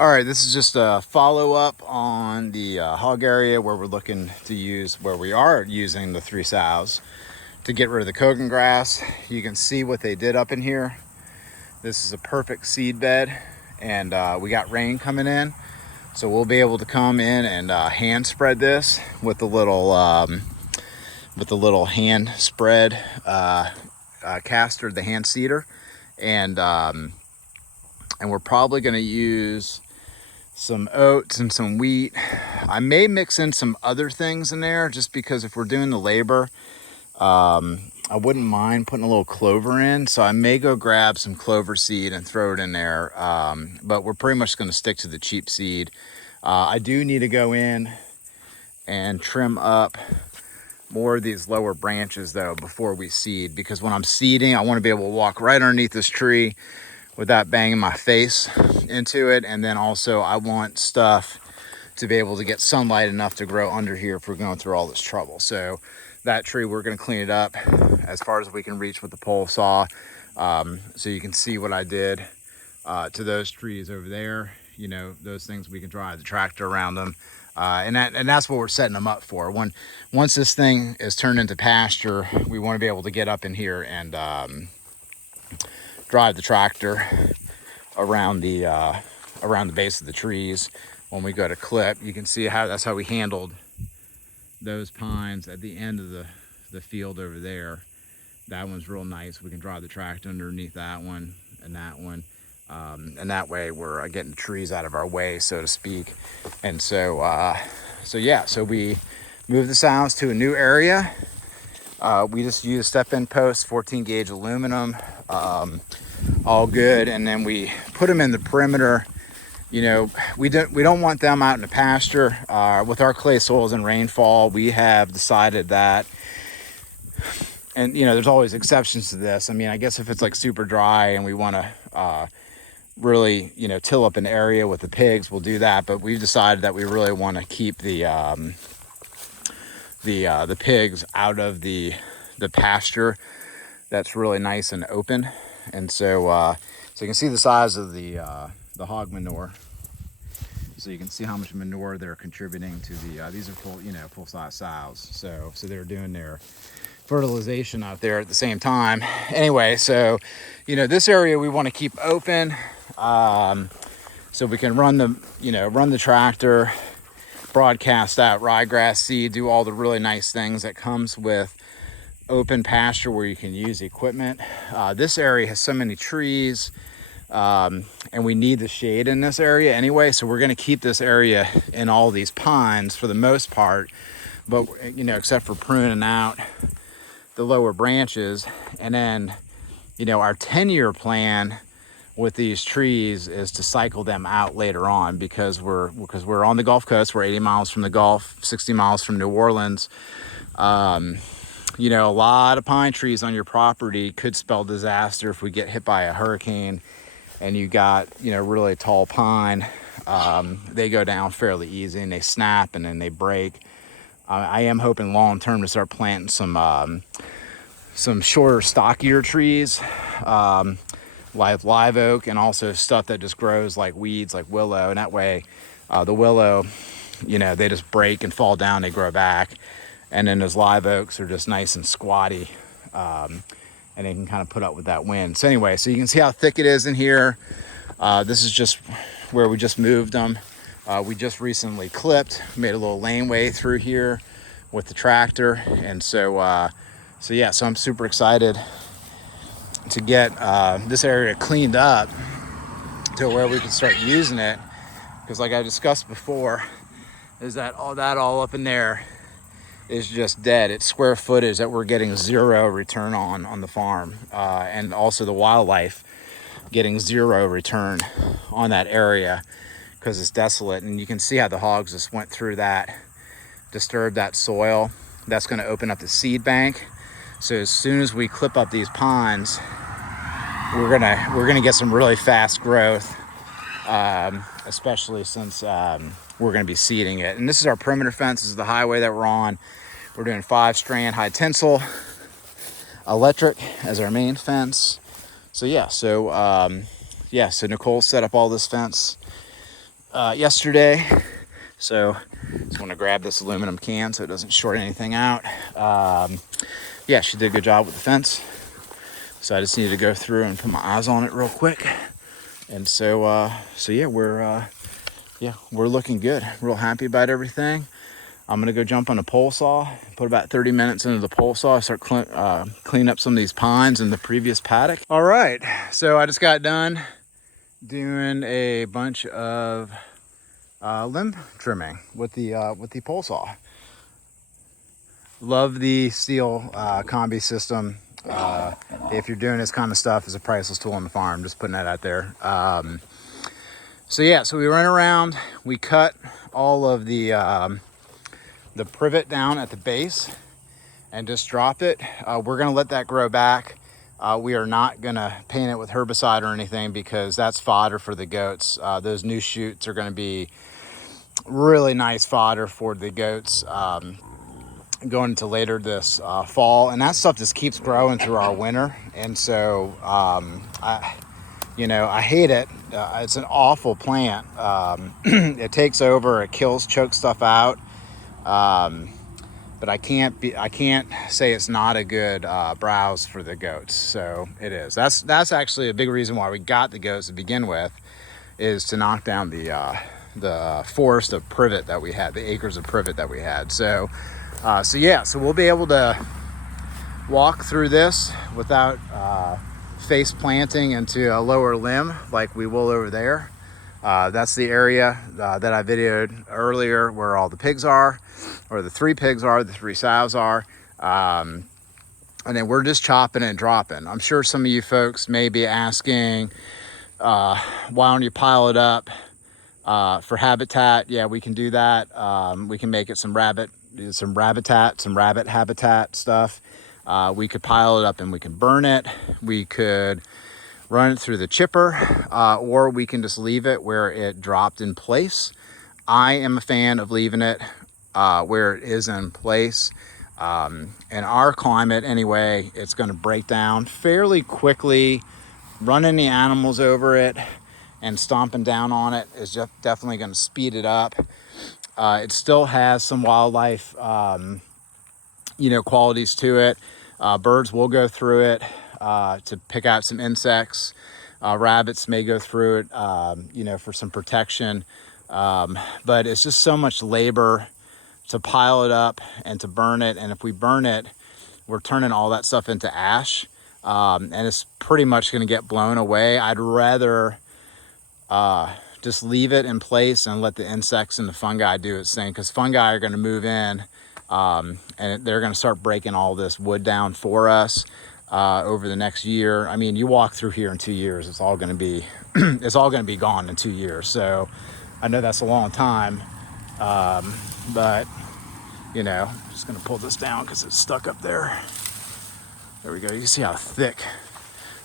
All right, this is just a follow-up on the hog area where we are using the 3 sows to get rid of the Cogon grass. You can see what they did up in here. This is a perfect seed bed, and we got rain coming in, so we'll be able to come in and hand spread this with the little hand spread caster, the hand seeder, and we're probably going to use some oats and some wheat. I may mix in some other things in there just because if we're doing the labor, I wouldn't mind putting a little clover in. So I may go grab some clover seed and throw it in there. But we're pretty much going to stick to the cheap seed. I do need to go in and trim up more of these lower branches though before we seed, because when I'm seeding, I want to be able to walk right underneath this tree without banging my face into it. And then also I want stuff to be able to get sunlight enough to grow under here if we're going through all this trouble. So that tree, we're going to clean it up as far as we can reach with the pole saw. So you can see what I did to those trees over there. You know, those things we can drive the tractor around them. And that's what we're setting them up for. Once this thing is turned into pasture, we want to be able to get up in here and drive the tractor around the base of the trees. When we go to clip, you can see that's how we handled those pines at the end of the field over there. That one's real nice. We can drive the tractor underneath that one and that one. And that way we're getting the trees out of our way, so to speak. And so we moved the sows to a new area. We just used step-in posts, 14 gauge aluminum, all good. And then we put them in the perimeter. You know, we don't want them out in the pasture. With our clay soils and rainfall, we have decided that, and you know, there's always exceptions to this. I mean, I guess if it's like super dry and we want to really, you know, till up an area with the pigs, we'll do that. But we've decided that we really want to keep the pigs out of the pasture that's really nice and open. And so you can see the size of the hog manure, so you can see how much manure they're contributing to the these are full size sows, so they're doing their fertilization out there at the same time. Anyway, so you know, this area we want to keep open, so we can run the tractor, broadcast out ryegrass seed, do all the really nice things that comes with open pasture where you can use equipment. This area has so many trees, and we need the shade in this area anyway, so we're going to keep this area in all these pines for the most part, but you know, except for pruning out the lower branches. And then, you know, our 10-year plan with these trees is to cycle them out later on, because we're on the Gulf Coast. We're 80 miles from the Gulf, 60 miles from New Orleans. You know, a lot of pine trees on your property could spell disaster if we get hit by a hurricane and you got, you know, really tall pine. They go down fairly easy and they snap and then they break. I am hoping long term to start planting some shorter, stockier trees, like live oak, and also stuff that just grows like weeds, like willow. And that way, the willow, you know, they just break and fall down, they grow back. And then those live oaks are just nice and squatty, and they can kind of put up with that wind. So anyway, so you can see how thick it is in here. This is just where we just moved them. We just recently clipped, made a little laneway through here with the tractor. And so I'm super excited to get this area cleaned up to where we can start using it. Because like I discussed before, is that all up in there is just dead. It's square footage that we're getting zero return on the farm, and also the wildlife getting zero return on that area because it's desolate. And you can see how the hogs just went through that, disturbed that soil. That's going to open up the seed bank. So as soon as we clip up these pines, we're gonna get some really fast growth, especially since we're going to be seeding it. And this is our perimeter fence. This is the highway that we're on. We're doing 5-strand high tensile electric as our main fence. So Nicole set up all this fence yesterday. So just want to grab this aluminum can so it doesn't short anything out. Yeah, she did a good job with the fence. So I just needed to go through and put my eyes on it real quick. And so yeah, we're looking good. Real happy about everything. I'm gonna go jump on a pole saw, put about 30 minutes into the pole saw, start clean up some of these pines in the previous paddock. All right, so I just got done doing a bunch of limb trimming with the pole saw. Love the steel combi system. If you're doing this kind of stuff, it's a priceless tool on the farm. Just putting that out there. So yeah, so we run around, we cut all of the privet down at the base and just drop it. We're gonna let that grow back. We are not gonna paint it with herbicide or anything because that's fodder for the goats. Those new shoots are gonna be really nice fodder for the goats going into later this fall, and that stuff just keeps growing through our winter. And so I hate it. It's an awful plant. It takes over, it kills, chokes stuff out. But I can't say it's not a good browse for the goats. So it is. That's actually a big reason why we got the goats to begin with, is to knock down the forest of privet that we had, the acres of privet that we had. So yeah, so we'll be able to walk through this without face planting into a lower limb like we will over there. That's the area that I videoed earlier where all the pigs are, or the 3 pigs are, the 3 sows are. And then we're just chopping and dropping. I'm sure some of you folks may be asking, why don't you pile it up for habitat? Yeah, we can do that. We can make it some rabbit habitat stuff. We could pile it up and we can burn it. We could run it through the chipper, or we can just leave it where it dropped in place. I am a fan of leaving it where it is in place. In our climate anyway, it's going to break down fairly quickly. Running the animals over it and stomping down on it is just definitely going to speed it up. It still has some wildlife qualities to it. Birds will go through it to pick out some insects. Rabbits may go through it for some protection. But it's just so much labor to pile it up and to burn it. And if we burn it, we're turning all that stuff into ash. And it's pretty much going to get blown away. I'd rather just leave it in place and let the insects and the fungi do its thing, because fungi are going to move in and they're going to start breaking all this wood down for us over the next year. I mean, you walk through here in 2 years, it's all going to be it's all going to be gone in 2 years. So I know that's a long time, but I'm just going to pull this down because it's stuck up there. There we go. You see how thick.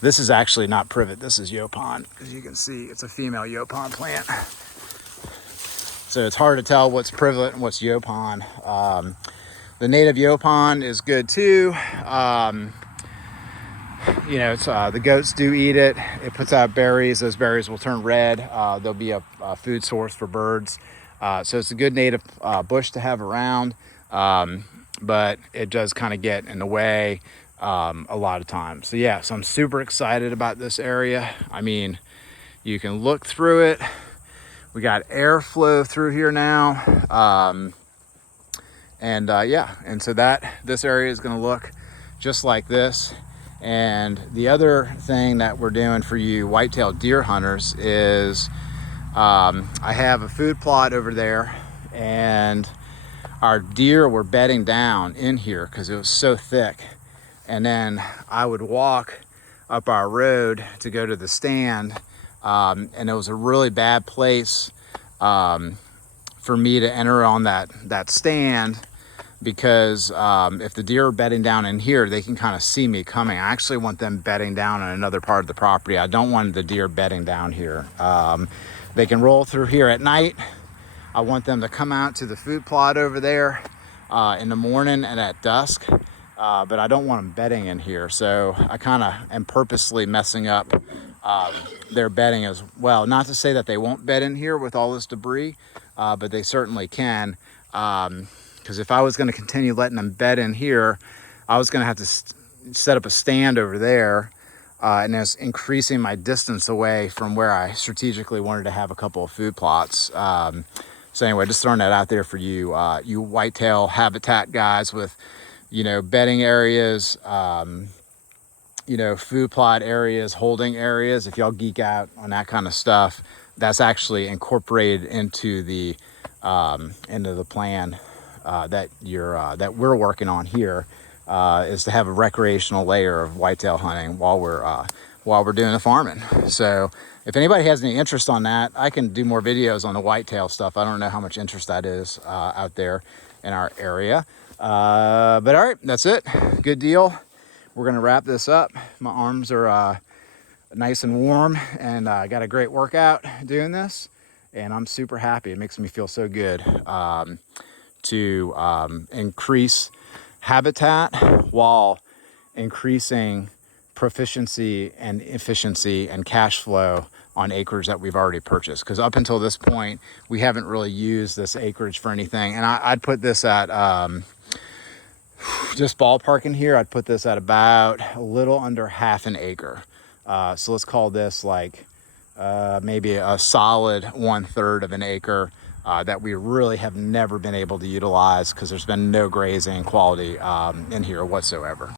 This is actually not privet. This is yopon. As you can see, it's a female yopon plant. So it's hard to tell what's privet and what's yopon. The native yopon is good too. It's the goats do eat it. It puts out berries. Those berries will turn red. They'll be a food source for birds. So it's a good native bush to have around. But it does kind of get in the way a lot of times. So yeah, so I'm super excited about this area. I mean, you can look through it. We got airflow through here now. And so this area is going to look just like this. And the other thing that we're doing for you white-tailed deer hunters is I have a food plot over there, and our deer were bedding down in here because it was so thick. And then I would walk up our road to go to the stand, and it was a really bad place for me to enter on that stand, because if the deer are bedding down in here, they can kind of see me coming. I actually want them bedding down on another part of the property. I don't want the deer bedding down here. They can roll through here at night. I want them to come out to the food plot over there in the morning and at dusk. But I don't want them bedding in here. So I kind of am purposely messing up their bedding as well. Not to say that they won't bed in here with all this debris, but they certainly can. Because if I was going to continue letting them bed in here, I was going to have to set up a stand over there, and it's increasing my distance away from where I strategically wanted to have a couple of food plots. So anyway, just throwing that out there for you, you whitetail habitat guys with, bedding areas, food plot areas, holding areas. If y'all geek out on that kind of stuff, that's actually incorporated into the plan that we're working on here, is to have a recreational layer of whitetail hunting while we're doing the farming. So if anybody has any interest on that, I can do more videos on the whitetail stuff. I don't know how much interest that is out there in our area. But all right, that's it. Good deal. We're gonna wrap this up. My arms are nice and warm, and I got a great workout doing this, and I'm super happy. It makes me feel so good to increase habitat while increasing proficiency and efficiency and cash flow on acreage that we've already purchased. Because up until this point, we haven't really used this acreage for anything. And I'd put this at, just ballparking here, I'd put this at about a little under half an acre. So let's call this like maybe a solid 1/3 of an acre that we really have never been able to utilize because there's been no grazing quality in here whatsoever.